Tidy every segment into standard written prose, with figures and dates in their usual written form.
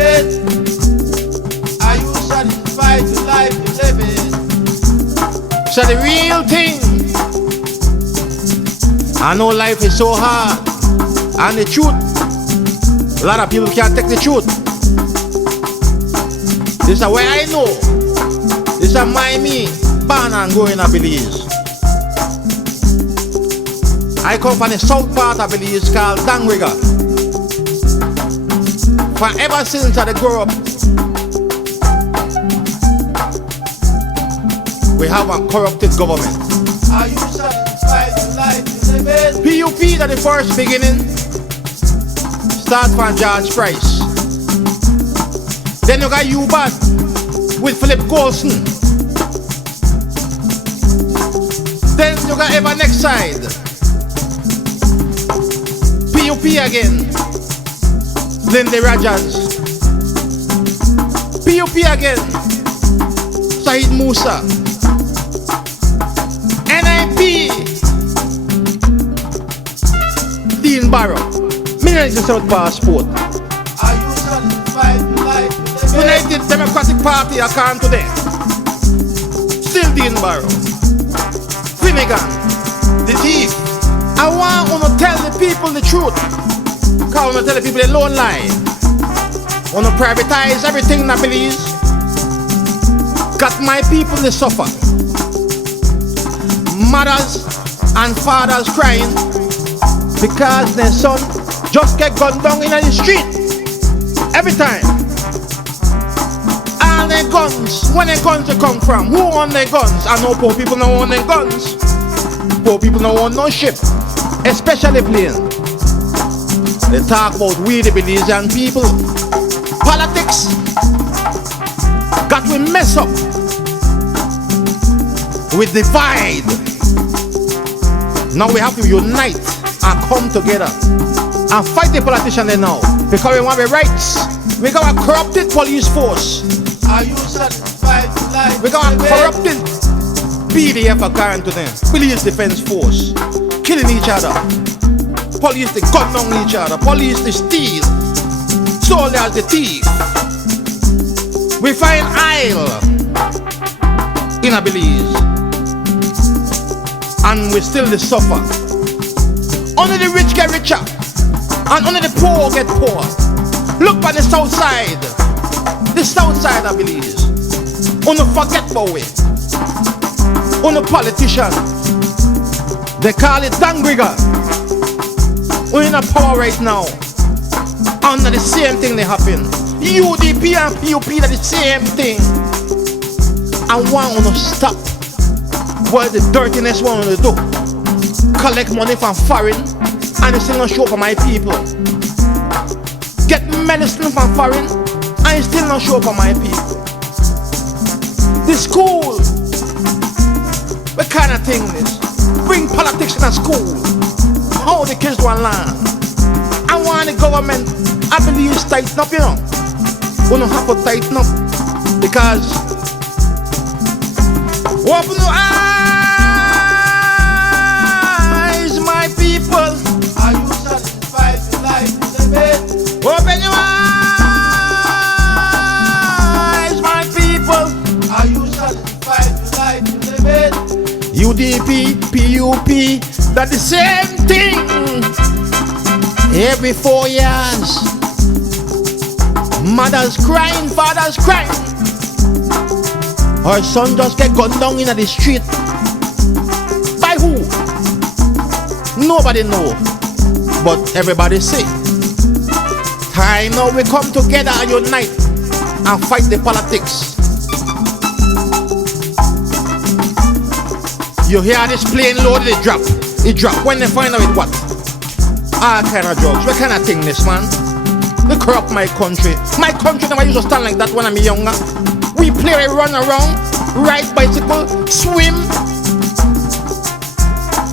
living? Are you satisfied with life you living? So the real thing, I know life is so hard, and the truth, a lot of people can't take the truth. This is where I know. This is Mimié, born and growing in Belize. I come from the south part of Belize called Dangriga. For ever since I grew up, we have a corrupted government. Are you satisfied with life you living? PUP at the first beginning start from George Price. Then you got GOUBANA with Philip Golson. Then you got ever next side. PUP again. Lindy Rogers. PUP again. Said Musa. NIP. Dean Barrow. Minister South Passport. Are you satisfied with life you living? United Democratic Party, I come today. Still Dean Barrow. Finnegan, the thief. I want to tell the people the truth. Because I want to tell the people the lone lie. I want to privatize everything in Belize. Got my people to suffer. Mothers and fathers crying because their son just get gunned down in the street. Every time. All their guns, when their guns they come from? Who own their guns? I know poor people don't own their guns. Poor people don't own no ship, especially plane. They talk about we the Belizean people. Politics got we mess up. We divide. Now we have to unite and come together and fight the politicians there now, because we want the rights. We got a corrupted police force. Are you satisfied with life? We got a corrupted PDF according to them. Police Defense Force killing each other. Police they gun down each other. Police they steal. Soldiers they thief. We find oil in a Belize, and we still they suffer. Only the rich get richer, and only the poor get poor. Look on the south side. The south side of Belize. Only forget about it. Only politician. They call it Dangriga. We're in a power right now. Under the same thing they happen. UDP and PUP are the same thing. I want to stop what the dirtiness want to do. Collect money from foreign and it's still not show for my people. Get medicine from foreign and it's still not show for my people. The school, what kind of thing this? Bring politics in a school. How the kids want learn? I want the government, I believe, it's tighten up, you know. We don't have to tighten up because open your eyes, my people. Are you satisfied with life you living? Open your eyes, my people. Are you satisfied with life you living? UDP, PUP, that's the same thing. Every 4 years, mothers crying, fathers crying. Her son just get gunned down in the street. By who? Nobody know. But everybody say. Time now we come together and unite and fight the politics. You hear this plane loaded, it drop. It drop. When they find out it what? All kind of drugs. What kind of thing this, man? They corrupt my country. My country never used to stand like that when I'm younger. We play, run around, ride bicycle, swim.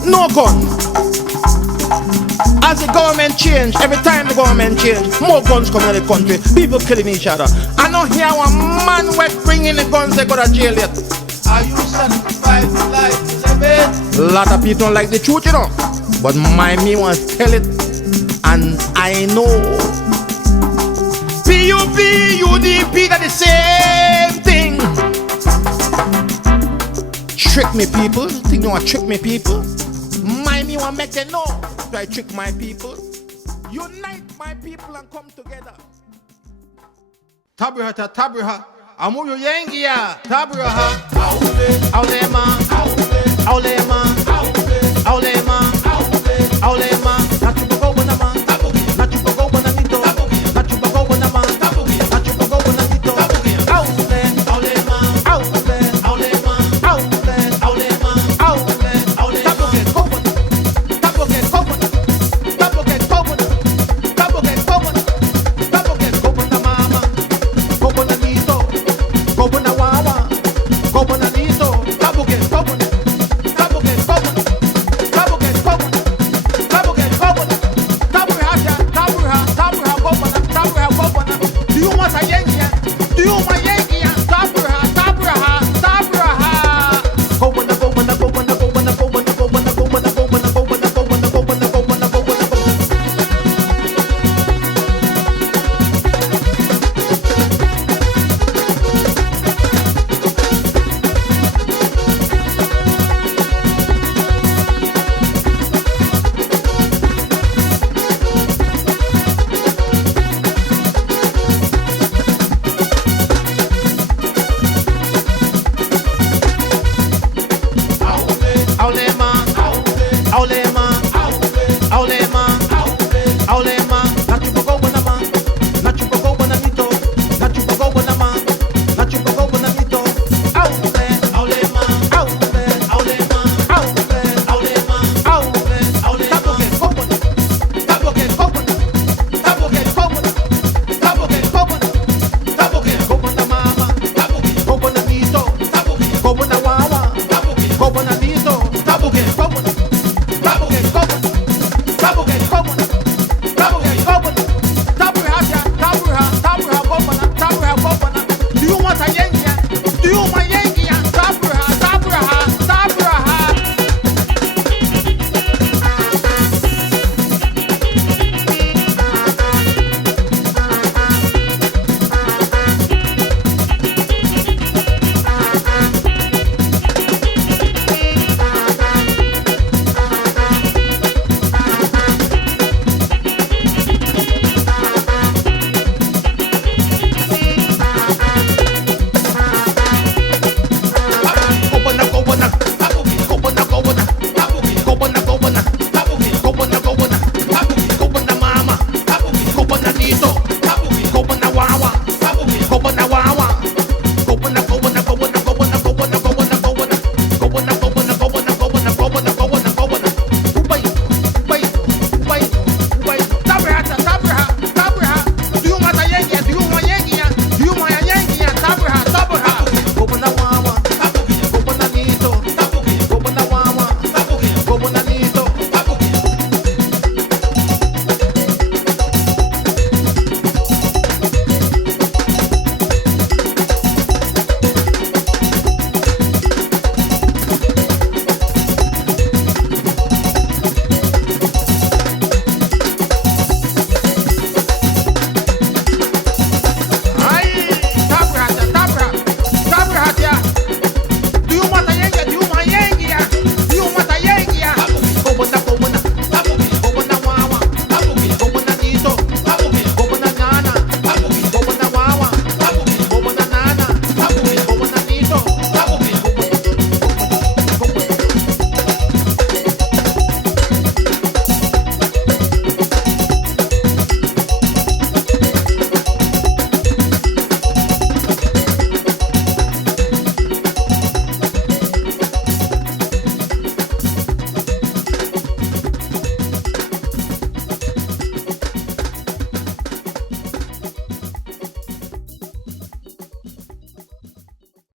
No gun. As the government change, every time the government change, more guns come in the country. People killing each other. I don't hear one man wet bringing the guns they go to jail yet. Are you satisfied with life you living? A lot of people don't like the truth, you know. But Mimié wants to tell it, and I know. PUP, PANTY, UDP, that the same thing. Trick me, people. Think you want to trick me, people? Mind me want to make them know. Try to trick my people. Unite my people and come together. Tabriha, tabriha. Amuyo yengia. Tabriha. Aulema. Aulema.